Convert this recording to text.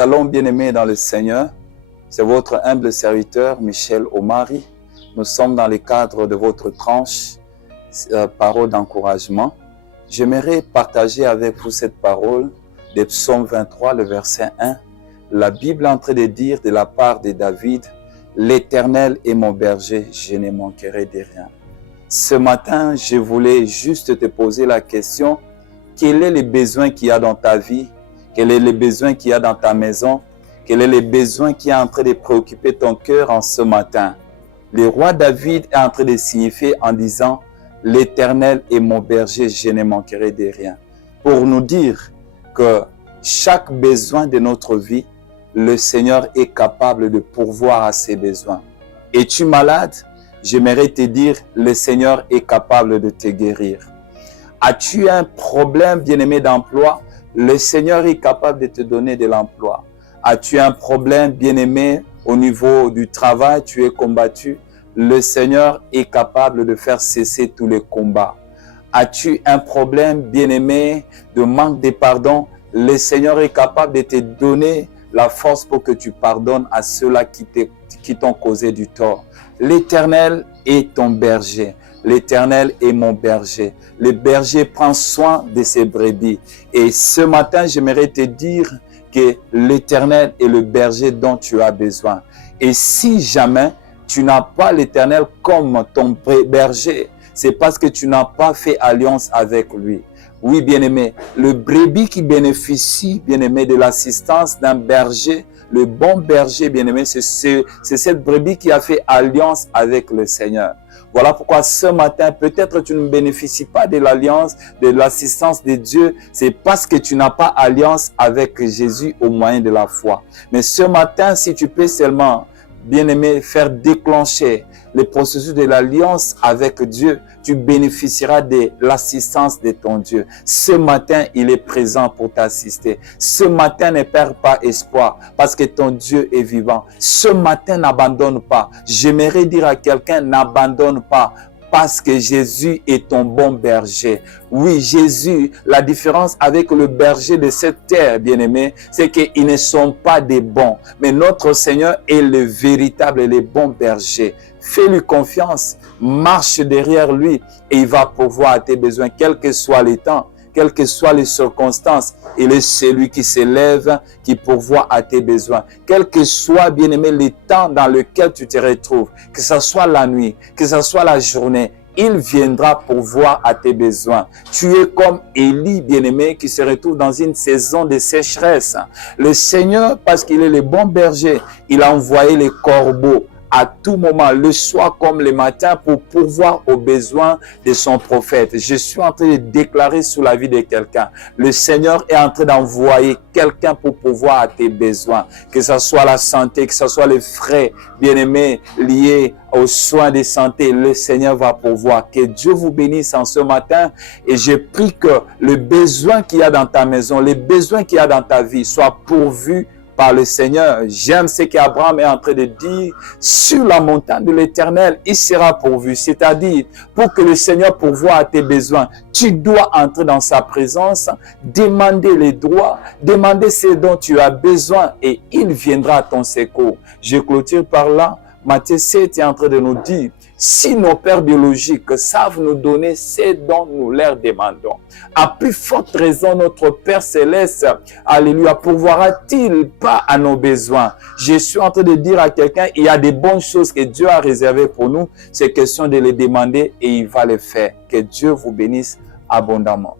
Shalom bien-aimés dans le Seigneur, c'est votre humble serviteur Michel Omari. Nous sommes dans le cadre de votre tranche parole d'encouragement. J'aimerais partager avec vous cette parole de Psaume 23, le verset 1. La Bible est en train de dire de la part de David, « L'Éternel est mon berger, je ne manquerai de rien. » Ce matin, je voulais juste te poser la question, quel est le besoin qu'il y a dans ta vie? Quel est le besoin qu'il y a dans ta maison? Quel est le besoin qui est en train de préoccuper ton cœur en ce matin? Le roi David est en train de signifier en disant « L'Éternel est mon berger, je ne manquerai de rien. » Pour nous dire que chaque besoin de notre vie, le Seigneur est capable de pourvoir à ses besoins. Es-tu malade? J'aimerais te dire, le Seigneur est capable de te guérir. As-tu un problème, bien-aimé, d'emploi? Le Seigneur est capable de te donner de l'emploi. As-tu un problème, bien-aimé, au niveau du travail, tu es combattu? Le Seigneur est capable de faire cesser tous les combats. As-tu un problème, bien-aimé, de manque de pardon? Le Seigneur est capable de te donner la force pour que tu pardonnes à ceux-là qui t'ont causé du tort. L'Éternel est ton berger. L'Éternel est mon berger. Le berger prend soin de ses brebis. Et ce matin, j'aimerais te dire que l'Éternel est le berger dont tu as besoin. Et si jamais tu n'as pas l'Éternel comme ton berger, c'est parce que tu n'as pas fait alliance avec lui. Oui, bien-aimé, le brebis qui bénéficie, bien-aimé, de l'assistance d'un berger, le bon berger, bien-aimé, c'est cette brebis qui a fait alliance avec le Seigneur. Voilà pourquoi ce matin, peut-être tu ne bénéficies pas de l'alliance, de l'assistance de Dieu. C'est parce que tu n'as pas alliance avec Jésus au moyen de la foi. Mais ce matin, si tu peux seulement, bien-aimé, faire déclencher le processus de l'alliance avec Dieu, tu bénéficieras de l'assistance de ton Dieu. Ce matin, il est présent pour t'assister. Ce matin, ne perds pas espoir parce que ton Dieu est vivant. Ce matin, n'abandonne pas. J'aimerais dire à quelqu'un, n'abandonne pas. Parce que Jésus est ton bon berger. Oui, Jésus, la différence avec le berger de cette terre, bien-aimé, c'est qu'ils ne sont pas des bons. Mais notre Seigneur est le véritable et le bon berger. Fais-lui confiance, marche derrière lui et il va pourvoir à tes besoins, quel que soit les temps, quelles que soient les circonstances. Il est celui qui s'élève, qui pourvoit à tes besoins. Quel que soit, bien-aimé, les temps dans lesquels tu te retrouves, que ce soit la nuit, que ce soit la journée, il viendra pourvoir à tes besoins. Tu es comme Élie, bien-aimé, qui se retrouve dans une saison de sécheresse. Le Seigneur, parce qu'il est le bon berger, il a envoyé les corbeaux à tout moment, le soir comme le matin, pour pourvoir aux besoins de son prophète. Je suis en train de déclarer sur la vie de quelqu'un. Le Seigneur est en train d'envoyer quelqu'un pour pourvoir à tes besoins. Que ce soit la santé, que ce soit les frais, bien-aimés, liés aux soins de santé, le Seigneur va pourvoir. Que Dieu vous bénisse en ce matin. Et je prie que le besoin qu'il y a dans ta maison, les besoins qu'il y a dans ta vie soient pourvus par le Seigneur. J'aime ce qu'Abraham est en train de dire, sur la montagne de l'Éternel, il sera pourvu. C'est-à-dire, pour que le Seigneur pourvoie à tes besoins, tu dois entrer dans sa présence, demander les droits, demander ce dont tu as besoin et il viendra à ton secours. Je clôture par là. Matthieu 7 est en train de nous dire, si nos pères biologiques savent nous donner ce dont nous leur demandons, à plus forte raison notre Père Céleste, alléluia, pourvoira-t-il pas à nos besoins? Je suis en train de dire à quelqu'un, il y a des bonnes choses que Dieu a réservées pour nous. C'est question de les demander et il va les faire. Que Dieu vous bénisse abondamment.